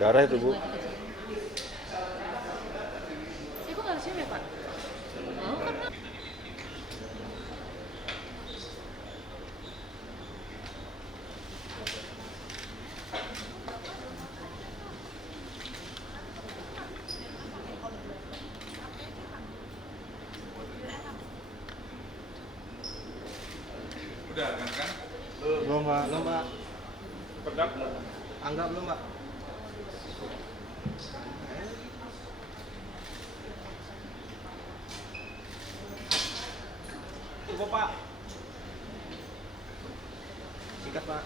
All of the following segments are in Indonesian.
Darah itu, Bu. Saya kok kalsium ya, Pak? Oh, kan Udah kan? Belum, Pak. Belum, Pak. Pedap. Anggap belum, Pak. Cukup, Pak. Sikat, Pak.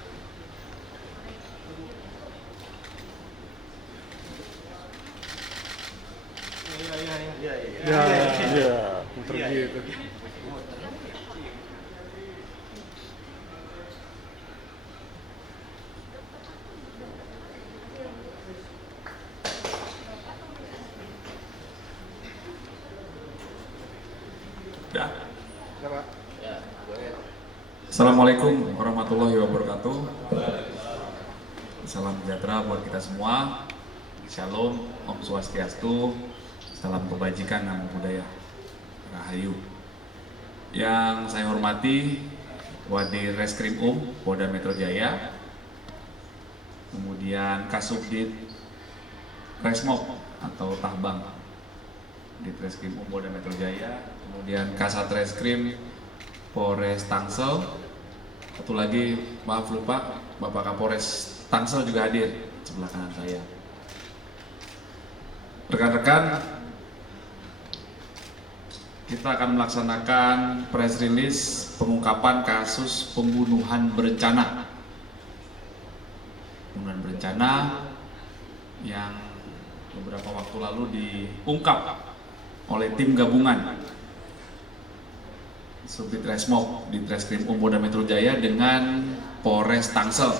Iya. Iya, muter gitu. Udah. Udah, Pak. Assalamualaikum warahmatullahi wabarakatuh. Salam sejahtera buat kita semua. Shalom, Om Swastiastu. Salam kebajikan, namo buddhaya. Rahayu. Yang saya hormati Wadir Reskrim Polda Metro Jaya, kemudian Kasubdit Resmob atau Tahbang di Reskrim Polda Metro Jaya, kemudian Kasat Reskrim Polres Tangsel, satu lagi maaf lupa Bapak Kapolres Tangsel juga hadir sebelah kanan saya. Rekan-rekan, kita akan melaksanakan press release pengungkapan kasus pembunuhan berencana. Pembunuhan berencana yang beberapa waktu lalu diungkap oleh tim gabungan Subdit Resmob di Treskrim Polda Metro Jaya dengan Polres Tangsel.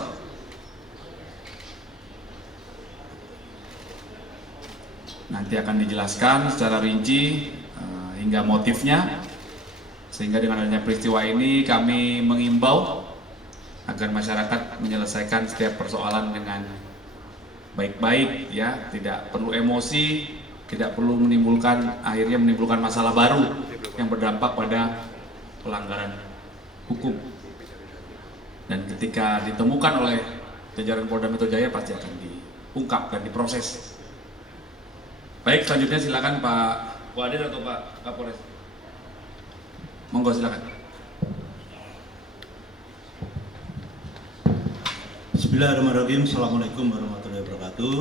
Nanti akan dijelaskan secara rinci hingga motifnya, sehingga dengan adanya peristiwa ini kami mengimbau agar masyarakat menyelesaikan setiap persoalan dengan baik-baik, ya, tidak perlu emosi, tidak perlu akhirnya menimbulkan masalah baru yang berdampak pada pelanggaran hukum. Dan ketika ditemukan oleh jajaran Polda Metro Jaya pasti akan diungkap dan diproses. Baik, selanjutnya silakan Pak Wadir atau Pak Kapolres. Monggo silakan. Bismillahirrahmanirrahim. Assalamualaikum warahmatullahi wabarakatuh.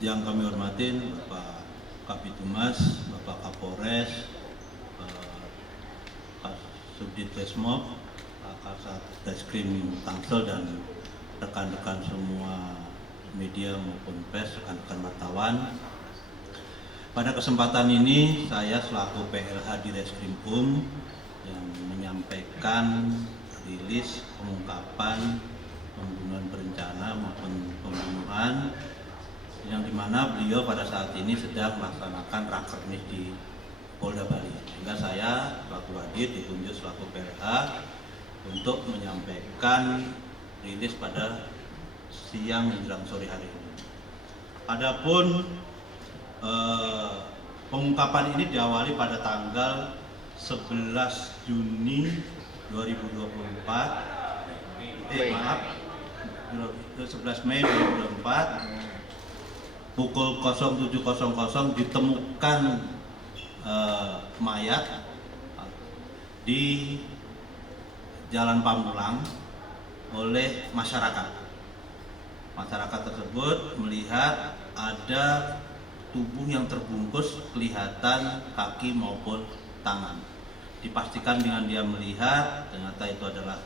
Yang kami hormatin Bapak Kapitumas, Bapak Kapolres, Subdit Resmob, Kasat Reskrim Tangsel, dan rekan-rekan semua media maupun pers, rekan-rekan wartawan. Pada kesempatan ini saya selaku PLH di Reskrimum yang menyampaikan rilis pengungkapan pembunuhan berencana maupun pembunuhan yang dimana beliau pada saat ini sedang melaksanakan rakernis di Polda Bali, sehingga saya selaku Wadir ditunjuk selaku PLH untuk menyampaikan rilis pada siang menjelang sore hari ini. Adapun pengungkapan ini diawali pada tanggal 11 Juni 2024, 11 Mei 2024 pukul 07.00 ditemukan mayat di Jalan Pamulang oleh masyarakat. Masyarakat tersebut melihat ada tubuh yang terbungkus, kelihatan kaki maupun tangan. Dipastikan dengan dia melihat ternyata itu adalah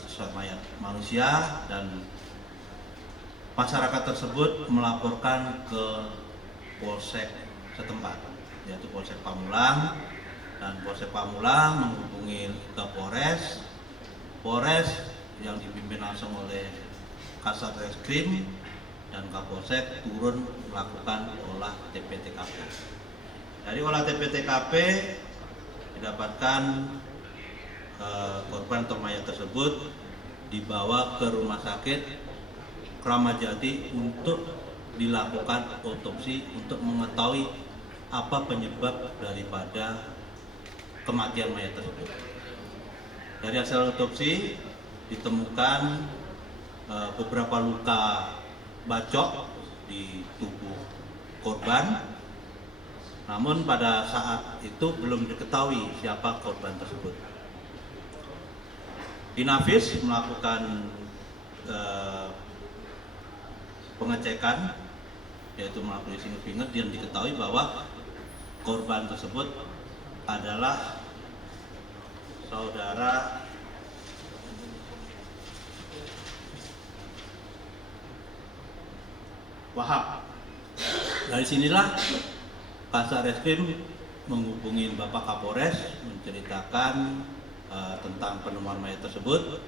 sesuatu mayat manusia, dan masyarakat tersebut melaporkan ke Polsek setempat, yaitu Polsek Pamulang, dan Polsek Pamulang menghubungi ke Polres yang dipimpin langsung oleh Kasat Reskrim, dan Kapolsek turun melakukan olah TP/TKP. Dari olah TP/TKP didapatkan korban atau mayat tersebut dibawa ke rumah sakit Kramat Jati untuk dilakukan otopsi untuk mengetahui apa penyebab daripada kematian mayat tersebut. Dari hasil otopsi ditemukan beberapa luka bacok di tubuh korban, namun pada saat itu belum diketahui siapa korban tersebut. Inavis melakukan pengecekan, yaitu melalui finger dan diketahui bahwa korban tersebut adalah saudara Wahab. Dari sinilah Kasat Reskrim menghubungi Bapak Kapolres menceritakan tentang penemuan mayat tersebut,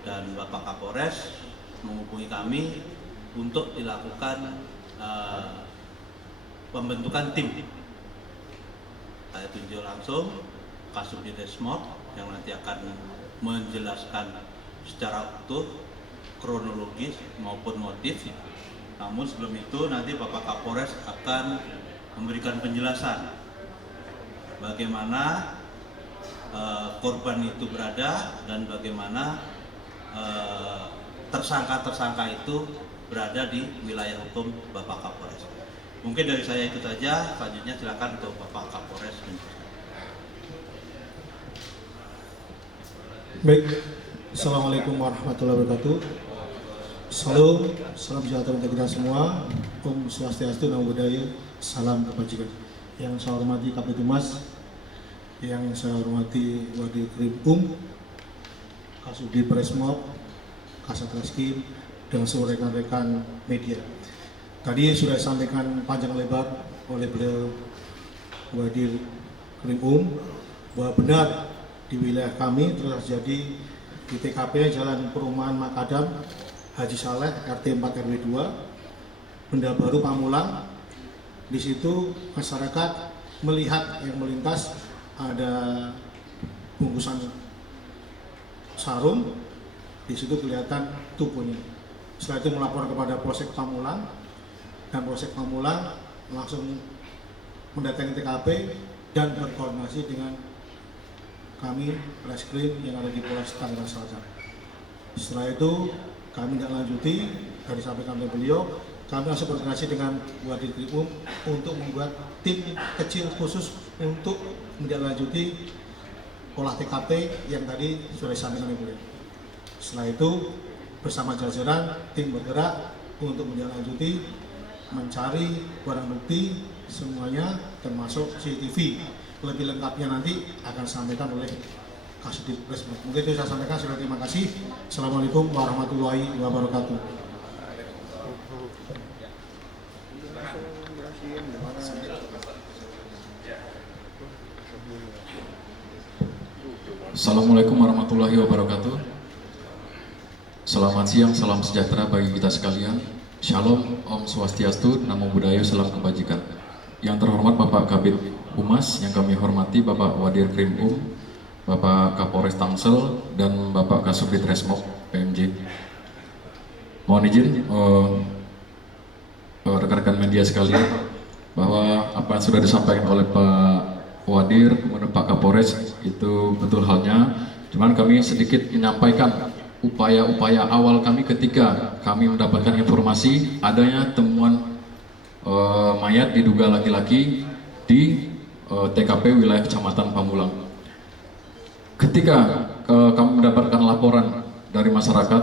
dan Bapak Kapolres menghubungi kami untuk dilakukan pembentukan tim. Saya tunjuk langsung Kasubdit Resmob yang nanti akan menjelaskan secara utuh kronologis maupun motif. Namun sebelum itu nanti Bapak Kapolres akan memberikan penjelasan bagaimana korban itu berada dan bagaimana tersangka-tersangka itu berada di wilayah hukum Bapak Kapolres. Mungkin dari saya itu saja, selanjutnya silakan untuk Bapak Kapolres. Baik, Assalamualaikum warahmatullahi wabarakatuh. Salam sejahtera untuk kita semua. Om Swastiastu, Namo Buddhaya, salam kebajikan. Yang saya hormati Kapolres Humas, yang saya hormati Wadir Krim Kasubdit Resmob, Kasat Reskrim, dan seluruh rekan-rekan media. Tadi sudah disampaikan panjang lebar oleh beliau Wadir Krim bahwa benar di wilayah kami terjadi di TKP Jalan Perumahan Makadam Haji Saleh RT 4 RW 2 Benda Baru Pamulang. Di situ masyarakat melihat yang melintas ada bungkusan sarung, di situ kelihatan tubuhnya. Setelah itu melapor kepada Polsek Pamulang, dan Polsek Pamulang langsung mendatangi TKP dan berkoordinasi dengan kami Reskrim yang ada di Polres Tangerang Selatan. Setelah itu kami tidak lanjuti, dari disampaikan oleh beliau, kami langsung berkoordinasi dengan Wadir Krim untuk membuat tim kecil khusus untuk menindaklanjuti olah TKP yang tadi sudah disampaikan oleh beliau. Setelah itu bersama jajaran tim bergerak untuk menindaklanjuti mencari barang bukti semuanya, termasuk CCTV. Lebih lengkapnya nanti akan disampaikan oleh Kasubdit Resmob. Mungkin itu saya sampaikan. Terima kasih. Assalamualaikum warahmatullahi wabarakatuh. Assalamualaikum warahmatullahi wabarakatuh. Selamat siang, salam sejahtera bagi kita sekalian. Shalom, Om Swastiastu, Namo Buddhaya, salam kebajikan. Yang terhormat Bapak Kabid Humas, yang kami hormati Bapak Wadir Krim Bapak Kapolres Tangsel, dan Bapak Kasubdit Resmob PMJ. Mohon izin rekan-rekan media sekalian bahwa apa yang sudah disampaikan oleh Pak Wadir kemudian Pak Kapolres itu betul halnya. Cuman kami sedikit menyampaikan upaya-upaya awal kami ketika kami mendapatkan informasi adanya temuan mayat diduga laki-laki di TKP wilayah Kecamatan Pamulang. Ketika kami mendapatkan laporan dari masyarakat,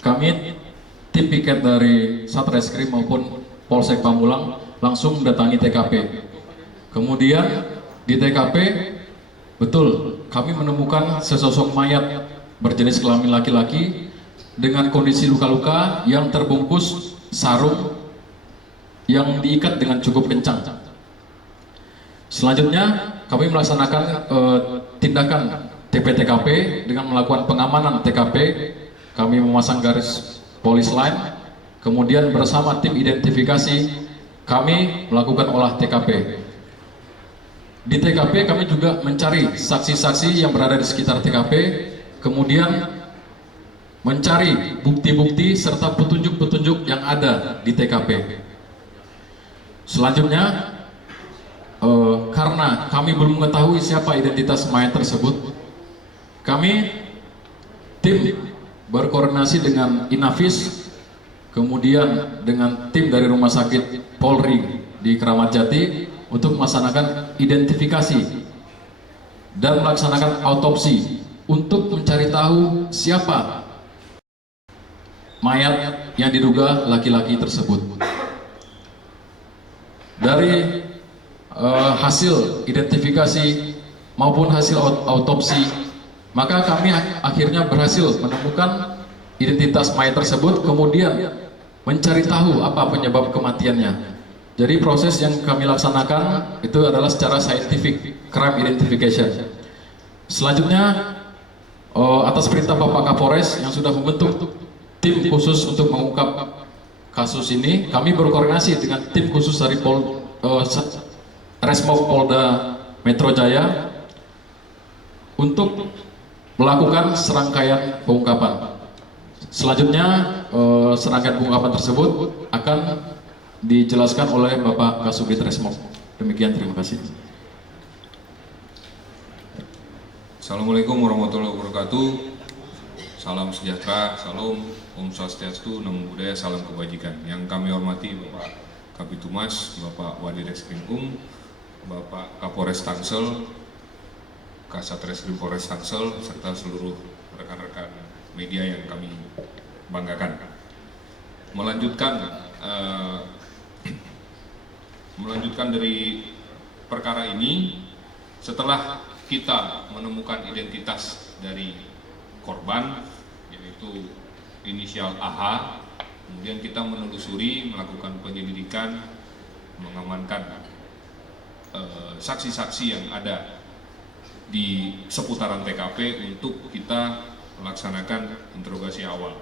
kami tim piket dari Satreskrim maupun Polsek Pamulang langsung mendatangi TKP. Kemudian di TKP betul kami menemukan sesosok mayat berjenis kelamin laki-laki dengan kondisi luka-luka yang terbungkus sarung yang diikat dengan cukup kencang. Selanjutnya kami melaksanakan tindakan TPTKP dengan melakukan pengamanan TKP. Kami memasang garis polis line, kemudian bersama tim identifikasi kami melakukan olah TKP. Di TKP kami juga mencari saksi-saksi yang berada di sekitar TKP, kemudian mencari bukti-bukti serta petunjuk-petunjuk yang ada di TKP. Selanjutnya, karena kami belum mengetahui siapa identitas mayat tersebut, kami tim berkoordinasi dengan Inavis, kemudian dengan tim dari Rumah Sakit Polri di Keramat Jati untuk melaksanakan identifikasi dan melaksanakan autopsi untuk mencari tahu siapa mayat yang diduga laki-laki tersebut. Dari hasil identifikasi maupun hasil autopsi, maka kami akhirnya berhasil menemukan identitas mayat tersebut, kemudian mencari tahu apa penyebab kematiannya. Jadi proses yang kami laksanakan itu adalah secara scientific crime identification. Selanjutnya, atas perintah Bapak Kapolres yang sudah membentuk tim khusus untuk mengungkap kasus ini, kami berkoordinasi dengan tim khusus dari Resmob Polda Metro Jaya untuk melakukan serangkaian pengungkapan. Selanjutnya, serangkaian pengungkapan tersebut akan dijelaskan oleh Bapak Kasubdit Resmob. Demikian, terima kasih. Assalamualaikum warahmatullahi wabarakatuh. Salam sejahtera, salam, Om Swastiastu, Namo Buddhaya, salam kebajikan. Yang kami hormati Bapak Kabitumas, Bapak Wadireskrim Bapak Kapolres Tangsel, Kasat Reskrim Polres Tangsel, serta seluruh rekan-rekan media yang kami banggakan. Melanjutkan dari perkara ini, setelah kita menemukan identitas dari korban, yaitu inisial AH, kemudian kita menelusuri, melakukan penyelidikan, mengamankan saksi-saksi yang ada di seputaran TKP untuk kita melaksanakan interogasi awal.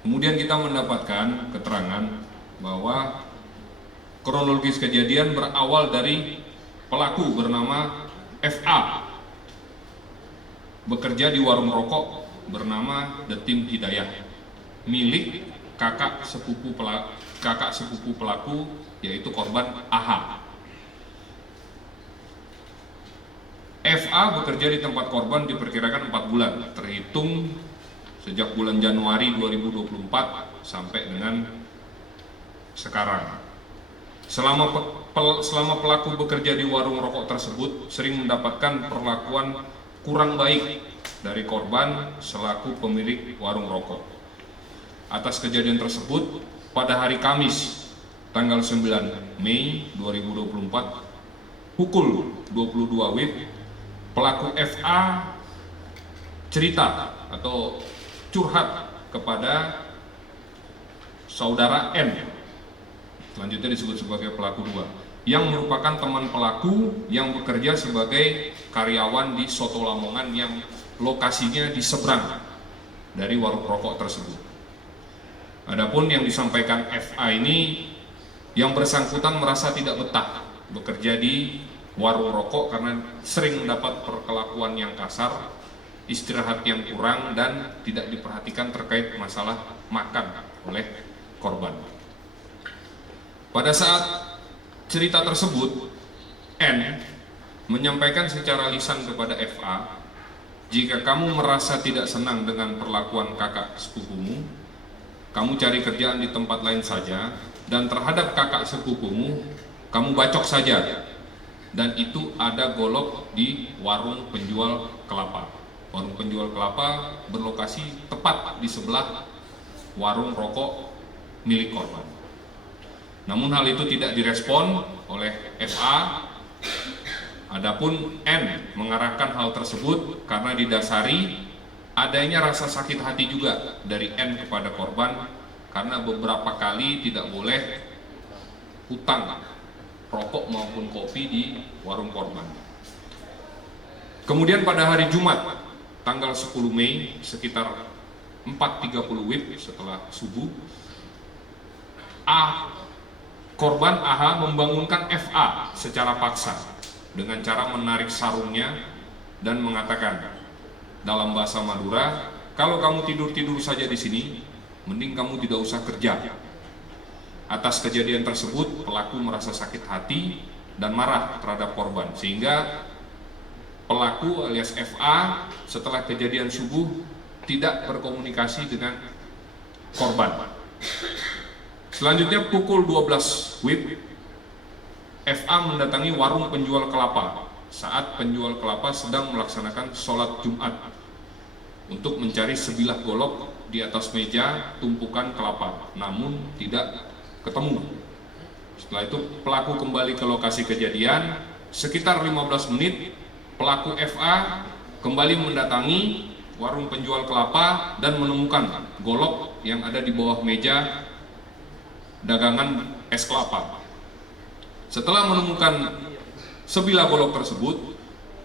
Kemudian kita mendapatkan keterangan bahwa kronologis kejadian berawal dari pelaku bernama FA, bekerja di warung rokok bernama The Tim Hidayah, milik kakak sepupu pelaku, yaitu korban AH. FA bekerja di tempat korban diperkirakan 4 bulan, terhitung sejak bulan Januari 2024 sampai dengan sekarang. Selama pelaku bekerja di warung rokok tersebut, sering mendapatkan perlakuan kurang baik dari korban selaku pemilik warung rokok. Atas kejadian tersebut, pada hari Kamis, tanggal 9 Mei 2024, pukul 22 WIB, pelaku FA cerita atau curhat kepada saudara N, selanjutnya disebut sebagai pelaku 2, yang merupakan teman pelaku yang bekerja sebagai karyawan di Soto Lamongan yang lokasinya di seberang dari warung rokok tersebut. Adapun yang disampaikan FA ini, yang bersangkutan merasa tidak betah bekerja di warung rokok karena sering mendapat perkelakuan yang kasar, istirahat yang kurang, dan tidak diperhatikan terkait masalah makan oleh korban. Pada saat cerita tersebut, N menyampaikan secara lisan kepada FA, jika kamu merasa tidak senang dengan perlakuan kakak sepupumu, kamu cari kerjaan di tempat lain saja, dan terhadap kakak sepupumu, kamu bacok saja. Dan itu ada golok di warung penjual kelapa. Warung penjual kelapa berlokasi tepat di sebelah warung rokok milik korban. Namun hal itu tidak direspon oleh FA. Adapun N mengarahkan hal tersebut karena didasari adanya rasa sakit hati juga dari N kepada korban karena beberapa kali tidak boleh hutang rokok maupun kopi di warung korban. Kemudian pada hari Jumat tanggal 10 Mei sekitar 4.30 WIB setelah subuh, korban AH membangunkan FA secara paksa dengan cara menarik sarungnya dan mengatakan dalam bahasa Madura, kalau kamu tidur-tidur saja di sini, mending kamu tidak usah kerja. Atas kejadian tersebut, pelaku merasa sakit hati dan marah terhadap korban, sehingga pelaku alias FA setelah kejadian subuh tidak berkomunikasi dengan korban. Selanjutnya pukul 12 WIB, FA mendatangi warung penjual kelapa saat penjual kelapa sedang melaksanakan sholat Jumat untuk mencari sebilah golok di atas meja tumpukan kelapa, namun tidak ketemu. Setelah itu pelaku kembali ke lokasi kejadian. Sekitar 15 menit pelaku FA kembali mendatangi warung penjual kelapa dan menemukan golok yang ada di bawah meja dagangan es kelapa. Setelah menemukan sebilah golok tersebut,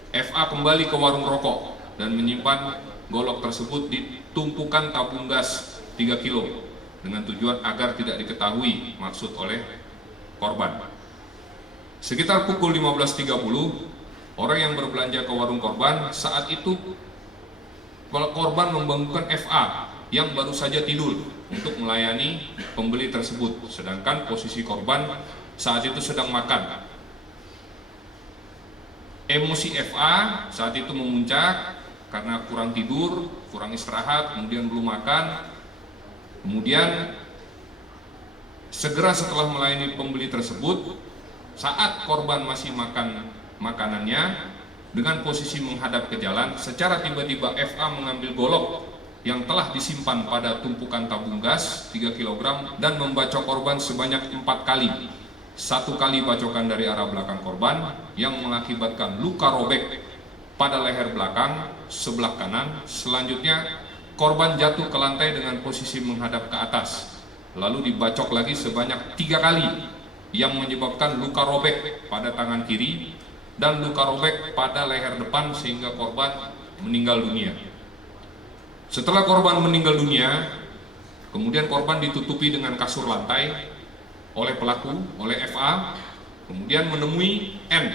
FA kembali ke warung rokok dan menyimpan golok tersebut di tumpukan tabung gas 3 kilo dengan tujuan agar tidak diketahui maksud oleh korban. Sekitar pukul 15.30, orang yang berbelanja ke warung korban, saat itu korban membangunkan FA yang baru saja tidur untuk melayani pembeli tersebut, sedangkan posisi korban saat itu sedang makan. Emosi FA saat itu memuncak karena kurang tidur, kurang istirahat, kemudian belum makan. Kemudian segera setelah melayani pembeli tersebut, saat korban masih makan makanannya dengan posisi menghadap ke jalan, secara tiba-tiba FA mengambil golok yang telah disimpan pada tumpukan tabung gas 3 kg dan membacok korban sebanyak 4 kali. 1 kali bacokan dari arah belakang korban yang mengakibatkan luka robek pada leher belakang sebelah kanan. Selanjutnya korban jatuh ke lantai dengan posisi menghadap ke atas, lalu dibacok lagi sebanyak 3 kali yang menyebabkan luka robek pada tangan kiri dan luka robek pada leher depan sehingga korban meninggal dunia. Setelah korban meninggal dunia, kemudian korban ditutupi dengan kasur lantai oleh pelaku, oleh FA, kemudian menemui N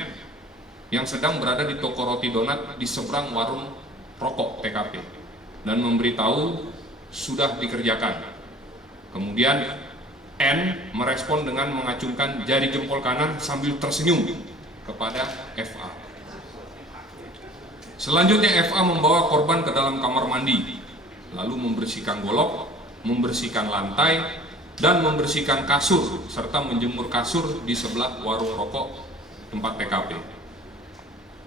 yang sedang berada di toko roti donat di seberang warung rokok TKP dan memberitahu sudah dikerjakan. Kemudian N merespon dengan mengacungkan jari jempol kanan sambil tersenyum kepada FA. Selanjutnya FA membawa korban ke dalam kamar mandi, lalu membersihkan golok, membersihkan lantai, dan membersihkan kasur serta menjemur kasur di sebelah warung rokok tempat TKP.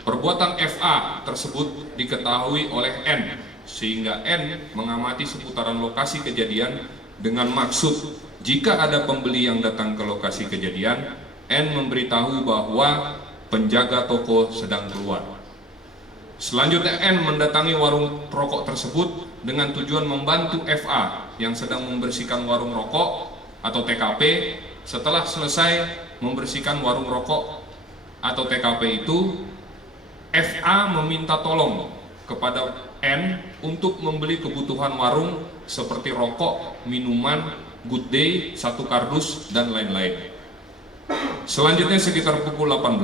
Perbuatan FA tersebut diketahui oleh N, sehingga N mengamati seputaran lokasi kejadian dengan maksud jika ada pembeli yang datang ke lokasi kejadian, N memberitahu bahwa penjaga toko sedang keluar. Selanjutnya N mendatangi warung rokok tersebut dengan tujuan membantu FA yang sedang membersihkan warung rokok atau TKP. Setelah selesai membersihkan warung rokok atau TKP itu, FA meminta tolong kepada N untuk membeli kebutuhan warung seperti rokok, minuman, good day, 1 kardus, dan lain-lain. Selanjutnya sekitar pukul 18,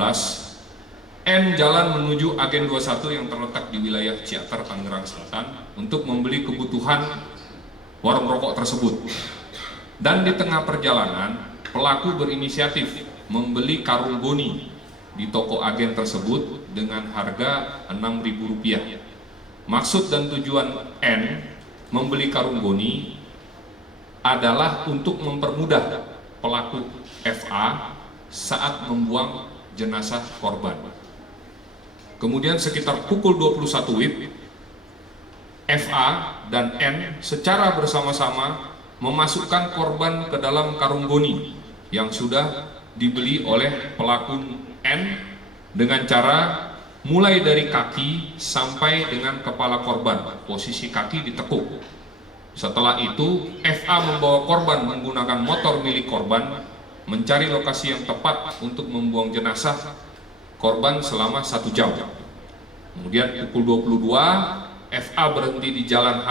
N jalan menuju Agen 21 yang terletak di wilayah Ciater, Tangerang Selatan untuk membeli kebutuhan warung rokok tersebut. Dan di tengah perjalanan, pelaku berinisiatif membeli karung goni di toko agen tersebut dengan harga Rp6.000. Maksud dan tujuan N membeli karung goni adalah untuk mempermudah pelaku FA saat membuang jenazah korban. Kemudian sekitar pukul 21 WIB, FA dan N secara bersama-sama memasukkan korban ke dalam karung goni yang sudah dibeli oleh pelaku N dengan cara mulai dari kaki sampai dengan kepala korban, posisi kaki ditekuk. Setelah itu, FA membawa korban menggunakan motor milik korban mencari lokasi yang tepat untuk membuang jenazah korban selama 1 jam. Kemudian pukul 22, FA berhenti di Jalan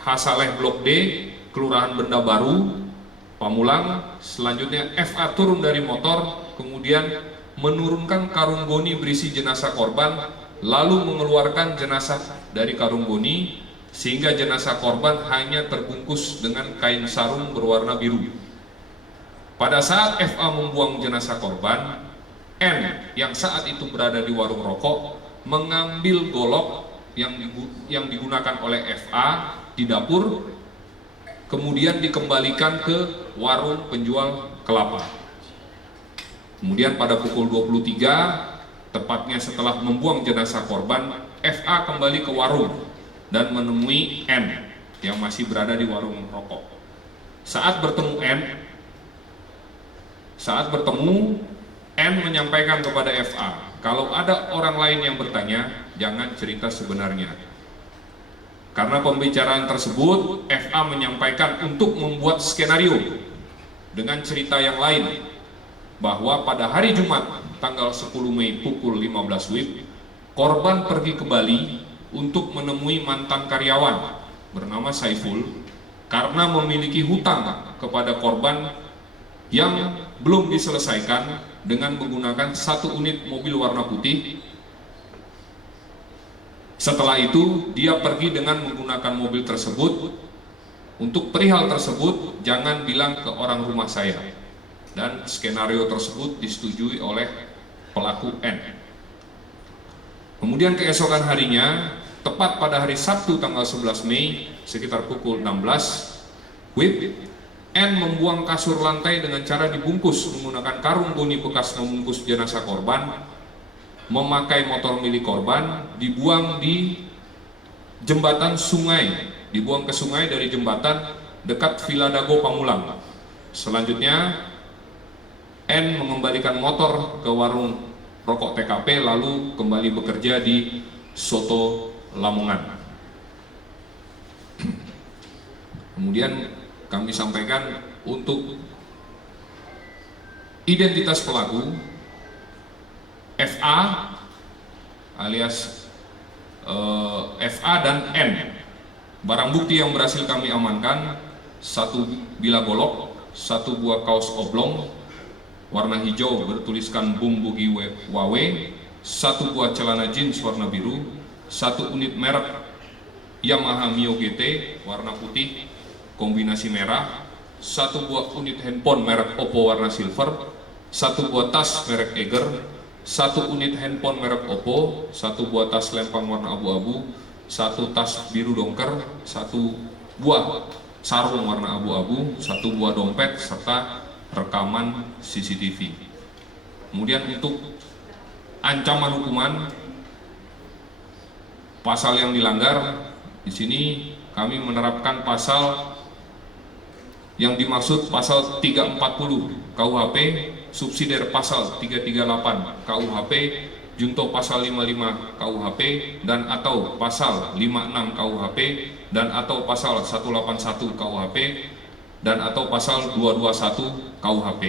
Hasaleh Blok D, Kelurahan Benda Baru, Pamulang. Selanjutnya FA turun dari motor, kemudian menurunkan karung goni berisi jenazah korban, lalu mengeluarkan jenazah dari karung goni sehingga jenazah korban hanya terbungkus dengan kain sarung berwarna biru. Pada saat FA membuang jenazah korban, N yang saat itu berada di warung rokok mengambil golok yang digunakan oleh FA di dapur, kemudian dikembalikan ke warung penjual kelapa. Kemudian pada pukul 23, tepatnya setelah membuang jenazah korban, FA kembali ke warung dan menemui N yang masih berada di warung rokok. Saat bertemu, N menyampaikan kepada FA, kalau ada orang lain yang bertanya, jangan cerita sebenarnya. Karena pembicaraan tersebut, FA menyampaikan untuk membuat skenario dengan cerita yang lain, bahwa pada hari Jumat tanggal 10 Mei pukul 15 WIB, korban pergi ke Bali untuk menemui mantan karyawan bernama Saiful karena memiliki hutang kepada korban yang belum diselesaikan dengan menggunakan 1 unit mobil warna putih. Setelah itu dia pergi dengan menggunakan mobil tersebut. Untuk perihal tersebut jangan bilang ke orang rumah saya, dan skenario tersebut disetujui oleh pelaku N. Kemudian keesokan harinya, tepat pada hari Sabtu tanggal 11 Mei sekitar pukul 16 WIB, N membuang kasur lantai dengan cara dibungkus menggunakan karung goni bekas membungkus jenazah korban, memakai motor milik korban, dibuang di jembatan sungai, dibuang ke sungai dari jembatan dekat Villa Dago Pamulang. Selanjutnya N mengembalikan motor ke warung rokok TKP lalu kembali bekerja di Soto Lamongan. Kemudian kami sampaikan untuk identitas pelaku, FA alias FA dan N. Barang bukti yang berhasil kami amankan, 1 bilah golok, 1 buah kaos oblong warna hijau bertuliskan Bumbugi Wawe, 1 buah celana jeans warna biru, 1 unit merek Yamaha Mio GT warna putih kombinasi merah, 1 buah unit handphone merek Oppo warna silver, 1 buah tas merek Eiger, 1 unit handphone merek Oppo, 1 buah tas lempang warna abu-abu, 1 tas biru dongker, 1 buah sarung warna abu-abu, 1 buah dompet, serta rekaman CCTV. Kemudian untuk ancaman hukuman pasal yang dilanggar, di sini kami menerapkan pasal yang dimaksud pasal 340 KUHP, subsidiar pasal 338 KUHP, junto pasal 55 KUHP, dan atau pasal 56 KUHP, dan atau pasal 181 KUHP, dan atau pasal 221 KUHP.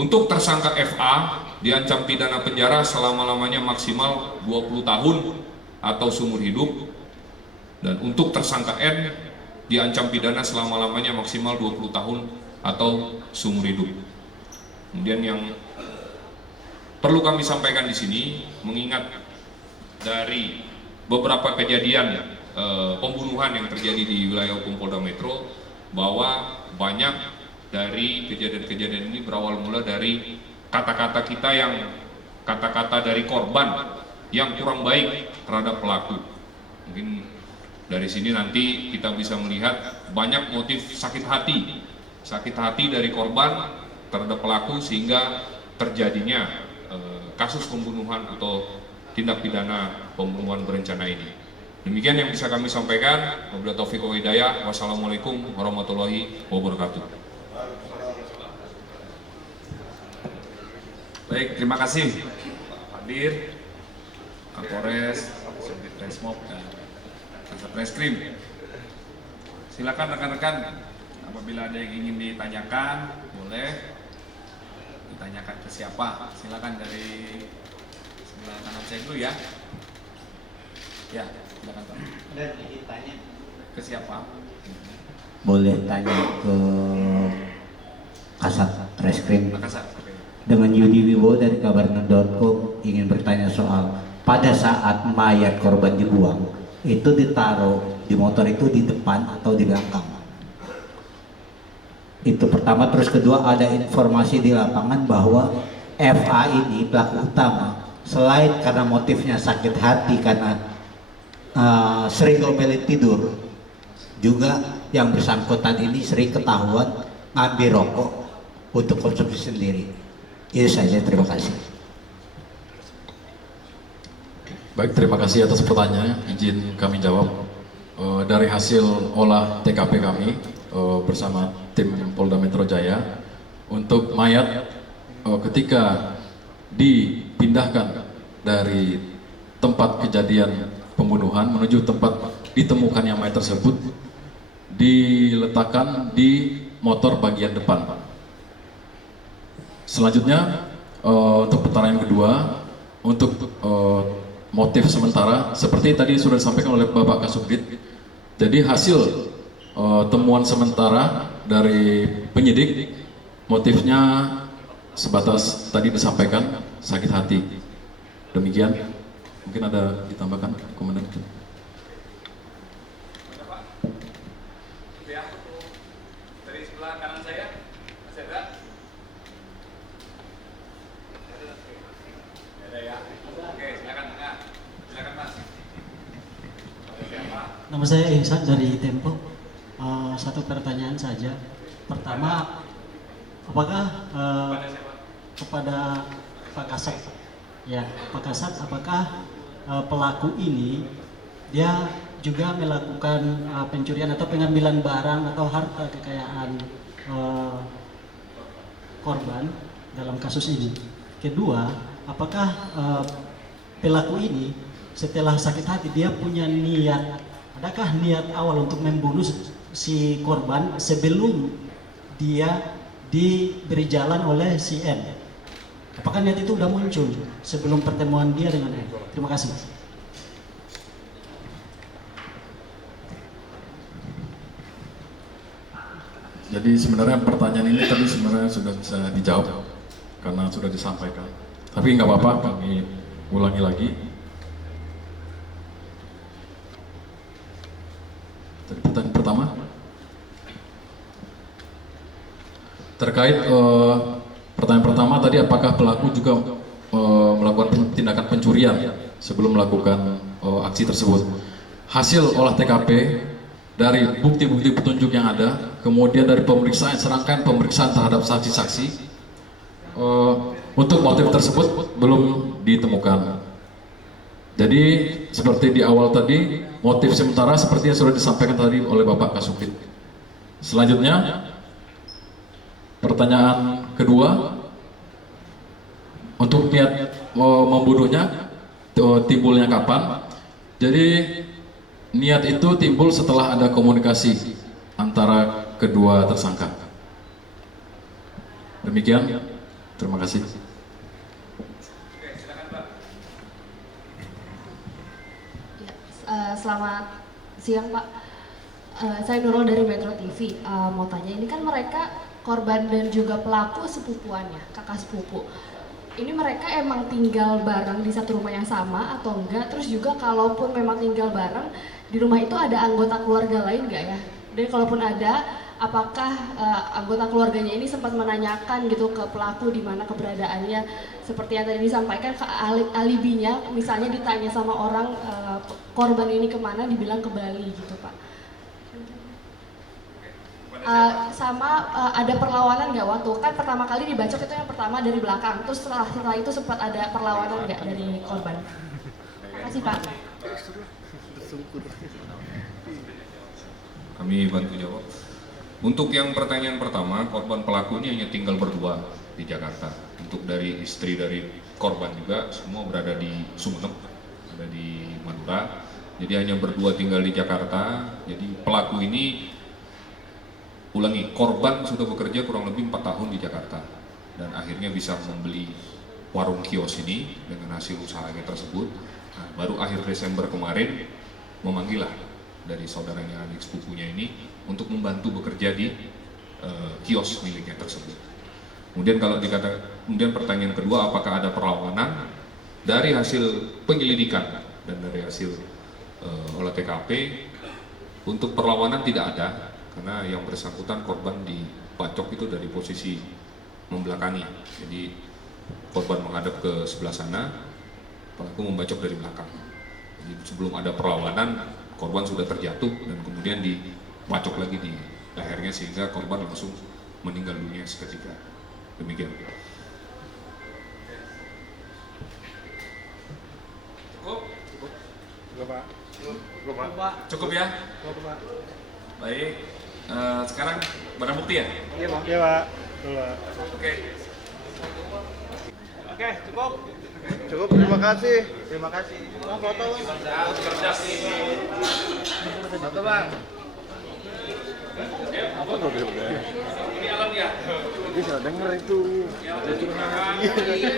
Untuk tersangka FA diancam pidana penjara selama-lamanya maksimal 20 tahun atau seumur hidup, dan untuk tersangka N diancam pidana selama-lamanya maksimal 20 tahun atau seumur hidup. Kemudian yang perlu kami sampaikan di sini, mengingat dari beberapa kejadian pembunuhan yang terjadi di wilayah hukum Polda Metro, bahwa banyak dari kejadian-kejadian ini berawal mula dari kata-kata kita kata-kata dari korban yang kurang baik terhadap pelaku. Mungkin dari sini nanti kita bisa melihat banyak motif sakit hati dari korban terhadap pelaku sehingga terjadinya kasus pembunuhan atau tindak pidana pembunuhan berencana ini. Demikian yang bisa kami sampaikan. Wabillahi taufiq wal hidayah. Wassalamualaikum warahmatullahi wabarakatuh. Baik, terima kasih Pak Dir, Kapolres, Subdit Resmob, dan Satreskrim. Silakan rekan-rekan, apabila ada yang ingin ditanyakan, boleh ditanyakan ke siapa. Silakan dari sebelah kanan saya dulu ya. Ya, silakan Pak. Ada ditanya Ke siapa? Boleh tanya ke Kasat Reskrim. Makassar. Oke. Dengan Yudi Wibowo dari kabarnet.com ingin bertanya soal pada saat mayat korban dibuang, itu ditaruh di motor itu di depan atau di belakang? Itu pertama. Terus kedua, ada informasi di lapangan bahwa FA ini pelaku utama, selain karena motifnya sakit hati karena sering ngomelin tidur, juga yang bersangkutan ini sering ketahuan ngambil rokok untuk konsumsi sendiri. Itu saja, terima kasih. Baik, terima kasih atas pertanyaannya. Izin kami jawab. Dari hasil olah TKP kami bersama tim Polda Metro Jaya, untuk mayat ketika dipindahkan dari tempat kejadian pembunuhan menuju tempat ditemukannya mayat tersebut, diletakkan di motor bagian depan. Selanjutnya untuk pertanyaan kedua, untuk motif sementara seperti tadi sudah disampaikan oleh Bapak Kasubdit. Jadi hasil temuan sementara dari penyidik, motifnya sebatas tadi disampaikan sakit hati. Demikian. Mungkin ada ditambahkan komandan. Dari sebelah kanan saya, Mas Hendra. Ada ya. Oke, silakan Mas. Silakan Mas. Nama saya Ihsan dari Tempo. Satu pertanyaan saja. Pertama, apakah kepada Pak Kasat, ya Pak Kasat, apakah pelaku ini dia juga melakukan pencurian atau pengambilan barang atau harta kekayaan korban dalam kasus ini? Kedua, apakah pelaku ini setelah sakit hati dia punya niat, adakah niat awal untuk membunuh si korban sebelum dia diberi jalan oleh si M? Apakah niat itu sudah muncul sebelum pertemuan dia dengan M? Terima kasih. Jadi sebenarnya pertanyaan ini tadi sebenarnya sudah bisa dijawab karena sudah disampaikan. Tapi nggak apa-apa, kami ulangi lagi. Tadi pertanyaan pertama terkait pertanyaan pertama tadi, apakah pelaku juga melakukan tindakan pencurian sebelum melakukan aksi tersebut. Hasil olah TKP dari bukti-bukti petunjuk yang ada, kemudian dari pemeriksaan, serangkaian pemeriksaan terhadap saksi-saksi, untuk motif tersebut belum ditemukan. Jadi seperti di awal tadi, motif sementara seperti yang sudah disampaikan tadi oleh Bapak Kasubdit. Selanjutnya, pertanyaan kedua, untuk niat membunuhnya timbulnya kapan? Jadi niat itu timbul setelah ada komunikasi antara kedua tersangka. Demikian, terima kasih. Selamat siang Pak. Saya Nurul dari Metro TV. Mau tanya, ini kan mereka korban dan juga pelaku sepupuannya, kakak sepupu. Ini mereka emang tinggal bareng di satu rumah yang sama atau enggak? Terus juga kalaupun memang tinggal bareng, di rumah itu ada anggota keluarga lain enggak ya? Dan kalaupun ada, apakah anggota keluarganya ini sempat menanyakan gitu ke pelaku di mana keberadaannya? Seperti yang tadi disampaikan, alibinya misalnya ditanya sama orang korban ini kemana, dibilang ke Bali gitu Pak. Ada perlawanan nggak waktu kan pertama kali dibacok itu yang pertama dari belakang, terus setelah itu sempat ada perlawanan nggak dari korban? Terima kasih Pak. Kami bantu jawab. Untuk yang pertanyaan pertama, korban pelakunya hanya tinggal berdua di Jakarta. Untuk dari istri dari korban juga semua berada di Sumeneb, ada di Madura. Jadi hanya berdua tinggal di Jakarta. Jadi pelaku ini, ulangi, korban sudah bekerja kurang lebih 4 tahun di Jakarta dan akhirnya bisa membeli warung kios ini dengan hasil usahanya tersebut. Nah, baru akhir Desember kemarin memanggillah dari saudaranya, adik sepupunya ini untuk membantu bekerja di kios miliknya tersebut. Kemudian kemudian pertanyaan kedua, apakah ada perlawanan? Dari hasil penyelidikan dan dari hasil olah TKP. Untuk perlawanan tidak ada, karena yang bersangkutan korban dibacok itu dari posisi membelakangi. Jadi korban menghadap ke sebelah sana, pelaku membacok dari belakang. Jadi sebelum ada perlawanan, korban sudah terjatuh dan kemudian dibacok lagi di lehernya sehingga korban langsung meninggal dunia seketika. Demikian. Cukup ya? Baik. Sekarang barang bukti ya? Iya Pak. Oke, cukup. Cukup, terima kasih. Terima kasih. Bang, foto Bang. Foto Bang. Apa tuh dia? Ini alamnya. Bisa denger itu.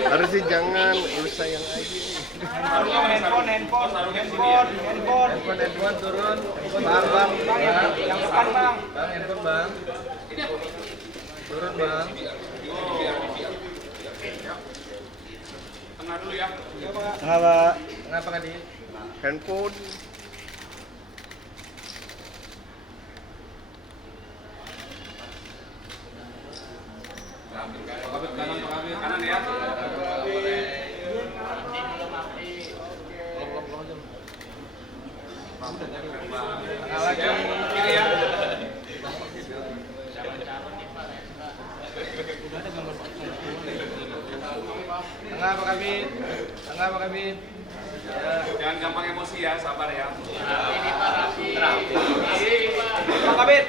Harusnya jangan, urus sayang aja. Handphone turun. Bang, yang depan Bang. Bang, handphone Bang. Turun Bang. Tengah dulu ya. Tengah Pak. Kenapa Kak Dit? Handphone. Kanan ya. Tengah lagi. Kiri ya. Tengah Pak Kabit. Tengah Pak Kabit. Jangan gampang emosi ya, sabar ya. Pak Kabit.